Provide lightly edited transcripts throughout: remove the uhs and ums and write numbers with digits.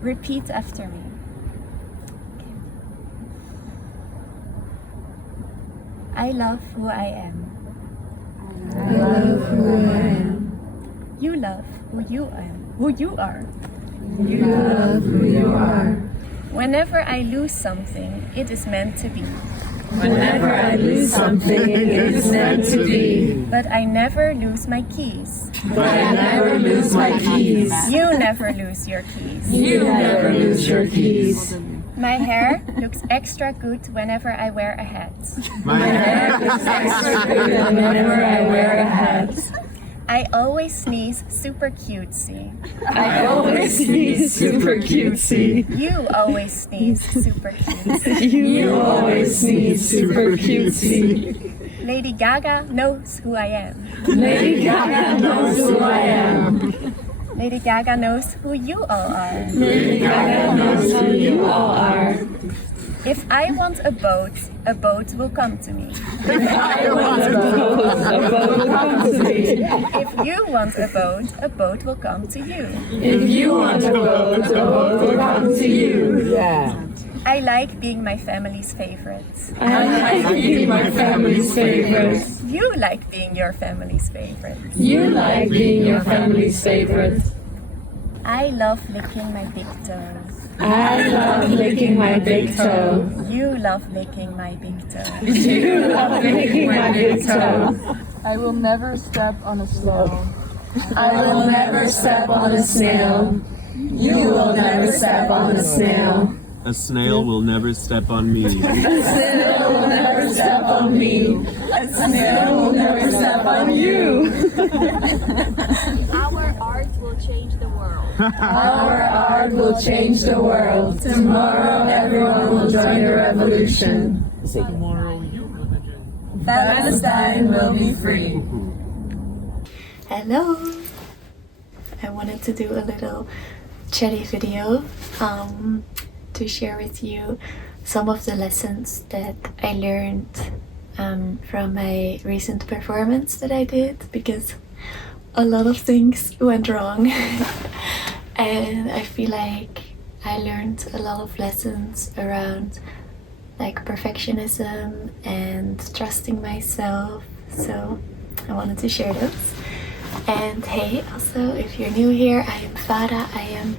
Repeat after me. I love who I am. I love who I am. You love who you are. You love who you are. Whenever I lose something, it is meant to be. Whenever I lose something, it is meant to be. But I never lose my keys. But I never lose my keys. You never lose your keys. You never lose your keys. My hair looks extra good whenever I wear a hat. My hair looks extra good whenever I wear a hat. I always sneeze super cutesy. I always sneeze super cutesy. You always sneeze super cutesy. You always sneeze super cutesy. Lady Gaga knows who I am. Lady Gaga knows who I am. Lady Gaga knows who you all are. Lady Gaga knows who you all are. If I want a boat will come to me. If I want a boat will come to me. If you want a boat will come to you. If you want a boat will come to you. Yeah. I like being my family's favorite. I like being my family's favorite. You like being your family's favorite. You like being your family's favorite. I love licking my big toe. I love licking my big toe. You love licking my big toe. You love licking my big toe. I will never step on a snail. I will never step on a snail. You will never step on a snail. A snail will never step on me. A snail will never step on me. A snail will never step on you. Our art will change the world. Our art will change the world. Tomorrow everyone will join the revolution. Palestine will be free. Hello! I wanted to do a little chatty video to share with you some of the lessons that I learned from my recent performance that I did, because a lot of things went wrong and I feel like I learned a lot of lessons around like perfectionism and trusting myself, so I wanted to share those. And hey, also if you're new here, I am Farah. I am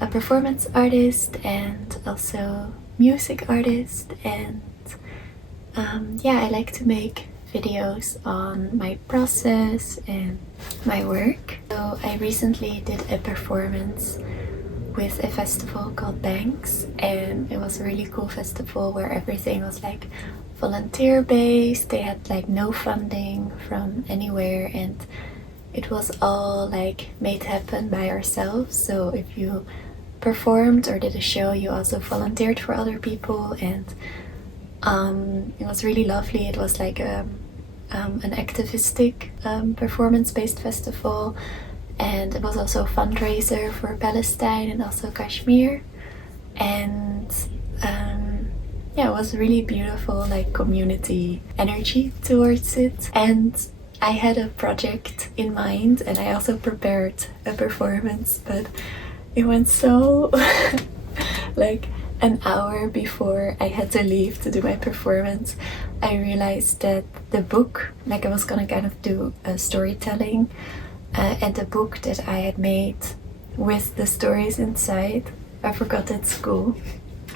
a performance artist and also music artist, and I like to make videos on my process and my work. So I recently did a performance with a festival called Banks, and it was a really cool festival where everything was like volunteer based. They had like no funding from anywhere, and it was all like made happen by ourselves. So if you performed or did a show, you also volunteered for other people, and it was really lovely. It was like an activistic performance-based festival, and it was also a fundraiser for Palestine and also Kashmir, and it was really beautiful, like community energy towards it. And I had a project in mind, and I also prepared a performance, but it went so like an hour before I had to leave to do my performance, I realized that the book, like I was gonna kind of do a storytelling, and the book that I had made with the stories inside, I forgot at school,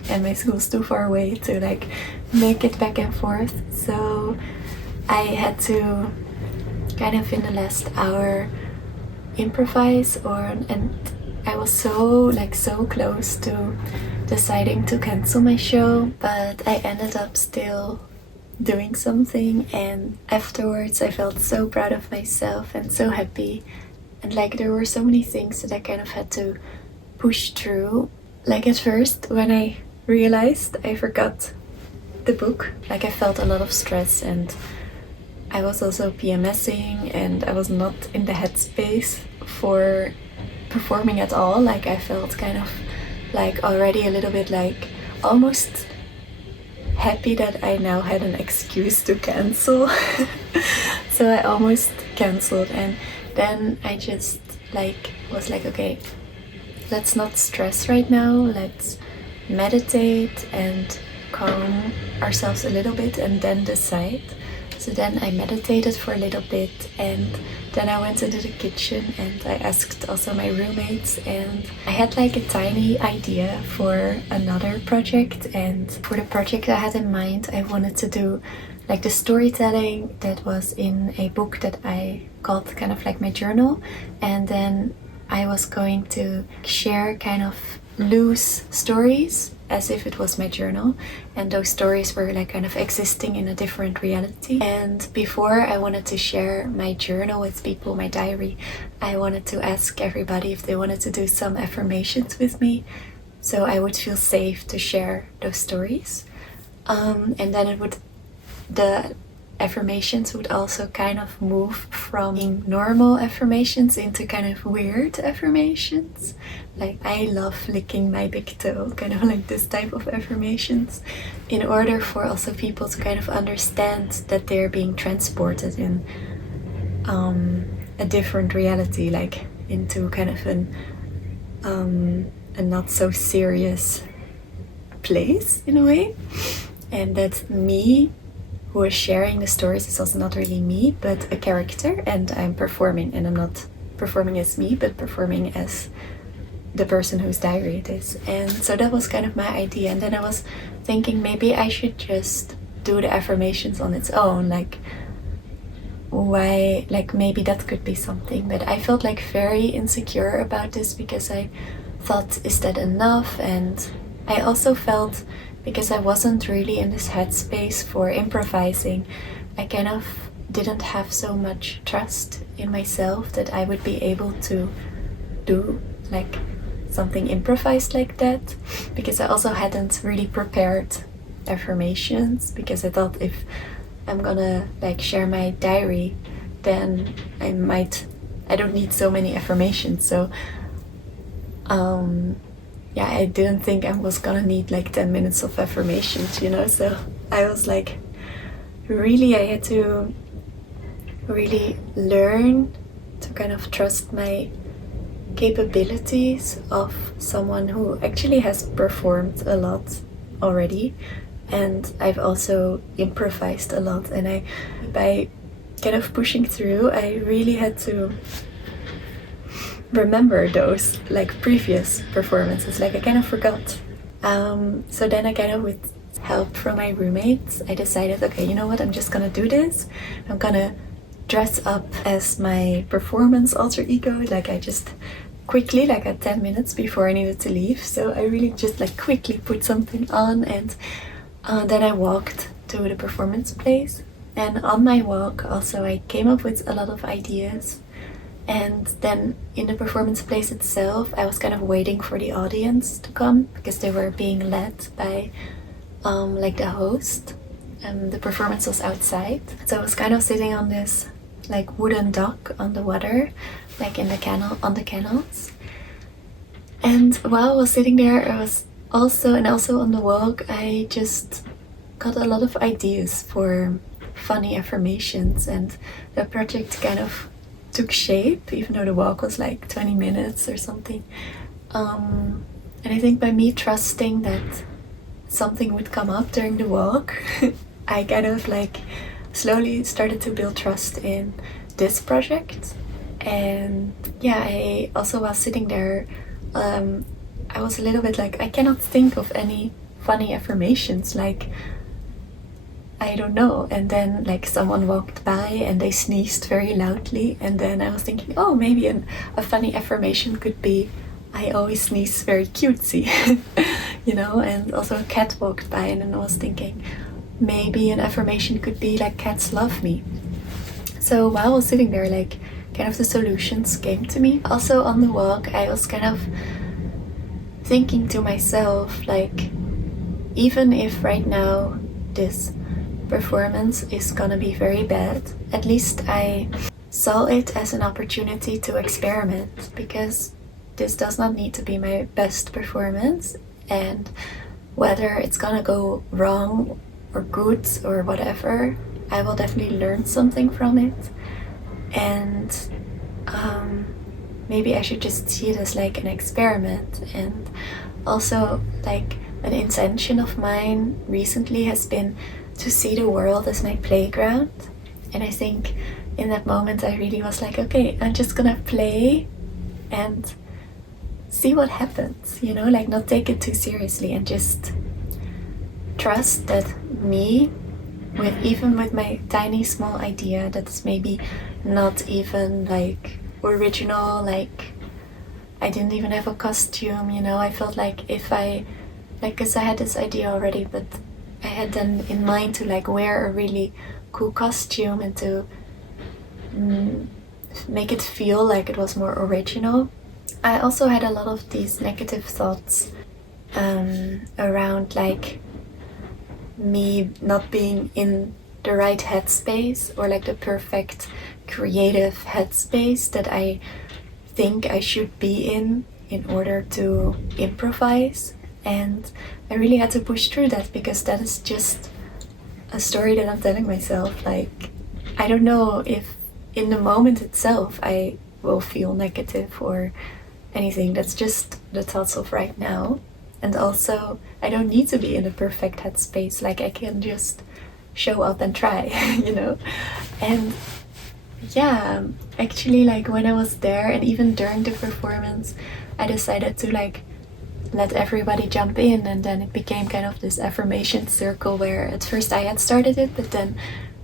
and my school's too far away to like make it back and forth. So I had to kind of in the last hour improvise, and I was so close to deciding to cancel my show, but I ended up still doing something, and afterwards I felt so proud of myself and so happy, and like there were so many things that I kind of had to push through. Like at first when I realized I forgot the book, like I felt a lot of stress, and I was also PMSing, and I was not in the headspace for performing at all. Like I felt kind of like already a little bit like almost happy that I now had an excuse to cancel. So I almost cancelled, and then I just like was like, okay, let's not stress right now, let's meditate and calm ourselves a little bit and then decide. So then I meditated for a little bit, and then I went into the kitchen and I asked also my roommates, and I had like a tiny idea for another project. And for the project I had in mind, I wanted to do like the storytelling that was in a book that I called kind of like my journal, and then I was going to share kind of loose stories as if it was my journal, and those stories were like kind of existing in a different reality. And before I wanted to share my journal with people, my diary, I wanted to ask everybody if they wanted to do some affirmations with me, so I would feel safe to share those stories. And then the affirmations would also kind of move from being normal affirmations into kind of weird affirmations, like I love licking my big toe, kind of like this type of affirmations, in order for also people to kind of understand that they're being transported in a different reality, like into kind of a not so serious place in a way, and that me who is sharing the stories is also not really me, but a character, and I'm performing, and I'm not performing as me, but performing as the person whose diary it is. And so that was kind of my idea. And then I was thinking maybe I should just do the affirmations on its own, like why, like maybe that could be something. But I felt like very insecure about this because I thought, is that enough? And I also felt, because I wasn't really in this headspace for improvising, I kind of didn't have so much trust in myself that I would be able to do like something improvised like that, because I also hadn't really prepared affirmations, because I thought if I'm gonna like share my diary, then I don't need so many affirmations. So yeah, I didn't think I was gonna need like 10 minutes of affirmations, you know? So I was like, really, I had to really learn to kind of trust my capabilities of someone who actually has performed a lot already. And I've also improvised a lot. And by kind of pushing through, I really had to remember those like previous performances, like I kind of forgot. So then I kind of, with help from my roommates, I decided, okay, you know what, I'm just gonna do this. I'm gonna dress up as my performance alter ego. Like I just quickly, like at 10 minutes before I needed to leave, so I really just like quickly put something on, and then I walked to the performance place. And on my walk also I came up with a lot of ideas. And then in the performance place itself, I was kind of waiting for the audience to come, because they were being led by like the host. The performance was outside. So I was kind of sitting on this like wooden dock on the water, like in the canal, on the canals. And while I was sitting there, I was also on the walk, I just got a lot of ideas for funny affirmations, and the project kind of took shape, even though the walk was like 20 minutes or something. And I think by me trusting that something would come up during the walk, I kind of like slowly started to build trust in this project. And yeah, I also, while sitting there, I was a little bit like, I cannot think of any funny affirmations, like I don't know. And then like someone walked by and they sneezed very loudly, and then I was thinking, oh, maybe a funny affirmation could be, I always sneeze very cutesy, you know. And also a cat walked by, and then I was thinking maybe an affirmation could be like, cats love me. So while I was sitting there, like kind of the solutions came to me. Also on the walk, I was kind of thinking to myself, like, even if right now this performance is gonna be very bad, at least I saw it as an opportunity to experiment, because this does not need to be my best performance, and whether it's gonna go wrong or good or whatever, I will definitely learn something from it. And maybe I should just see it as like an experiment. And also like an intention of mine recently has been to see the world as my playground. And I think in that moment I really was like, okay, I'm just gonna play and see what happens, you know, like not take it too seriously and just trust that me, with my tiny small idea that's maybe not even like original, like I didn't even have a costume, you know. I felt like if I, like, because I had this idea already, but I had then in mind to like wear a really cool costume and to make it feel like it was more original. I also had a lot of these negative thoughts around like me not being in the right headspace, or like the perfect creative headspace that I think I should be in order to improvise. And I really had to push through that, because that is just a story that I'm telling myself. Like, I don't know if in the moment itself I will feel negative or anything. That's just the thoughts of right now. And also, I don't need to be in a perfect headspace. Like, I can just show up and try, you know? And yeah, actually, like when I was there and even during the performance, I decided to like let everybody jump in, and then it became kind of this affirmation circle where at first I had started it, but then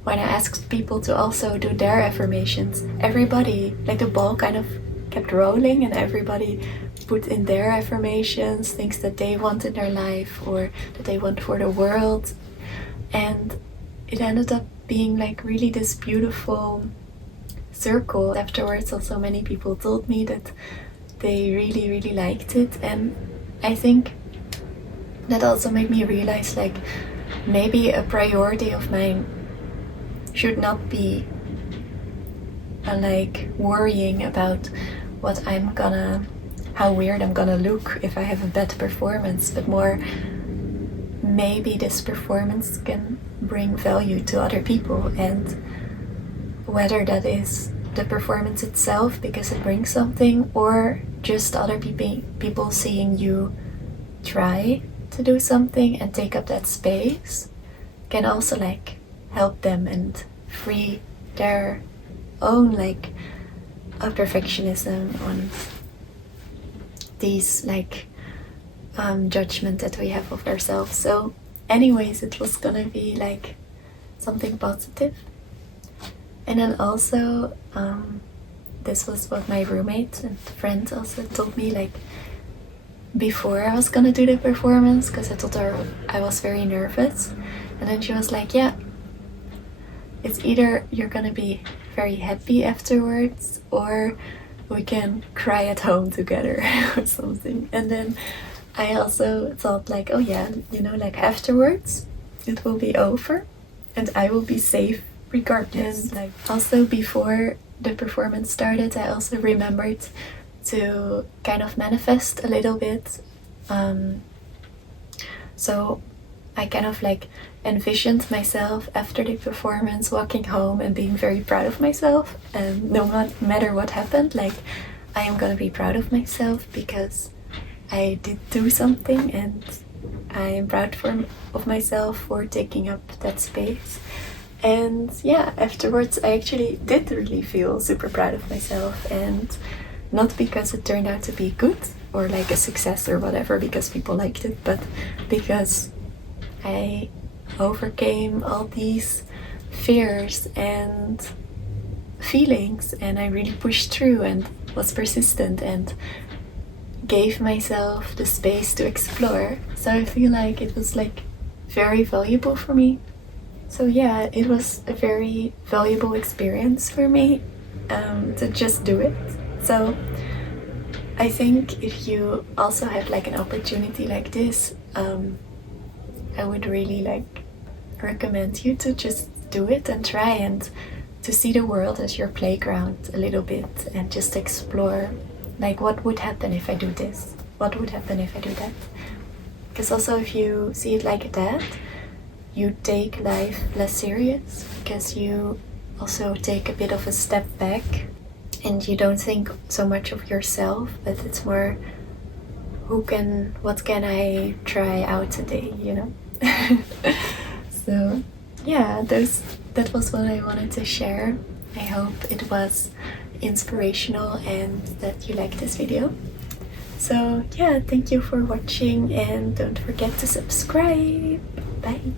when I asked people to also do their affirmations, everybody, like the ball kind of kept rolling, and everybody put in their affirmations, things that they want in their life or that they want for the world. And it ended up being like really this beautiful circle. Afterwards, also many people told me that they really, really liked it. And I think that also made me realize like maybe a priority of mine should not be like worrying about what I'm gonna, how weird I'm gonna look if I have a bad performance, but more maybe this performance can bring value to other people. And whether that is the performance itself because it brings something, or just other people seeing you try to do something and take up that space, can also like help them and free their own like perfectionism on these like judgment that we have of ourselves. So anyways, it was gonna be like something positive. And then also this was what my roommate and friends also told me, like before I was gonna do the performance, because I told her I was very nervous, and then she was like, yeah, it's either you're gonna be very happy afterwards, or we can cry at home together or something. And then I also thought like, oh yeah, you know, like afterwards it will be over and I will be safe regardless. And like also before the performance started, I also remembered to kind of manifest a little bit. So I kind of like envisioned myself after the performance walking home and being very proud of myself, and no matter what happened, like I am gonna be proud of myself because I did do something, and I am proud of myself for taking up that space. And yeah, afterwards I actually did really feel super proud of myself, and not because it turned out to be good or like a success or whatever because people liked it, but because I overcame all these fears and feelings, and I really pushed through and was persistent and gave myself the space to explore. So I feel like it was like very valuable for me. So yeah, it was a very valuable experience for me to just do it. So I think if you also have like an opportunity like this, I would really like recommend you to just do it and try, and to see the world as your playground a little bit, and just explore like what would happen if I do this, what would happen if I do that. Because also if you see it like that, you take life less serious, because you also take a bit of a step back and you don't think so much of yourself, but it's more what can I try out today, you know? So yeah, that was what I wanted to share. I hope it was inspirational and that you liked this video. So yeah, thank you for watching and don't forget to subscribe. Bye!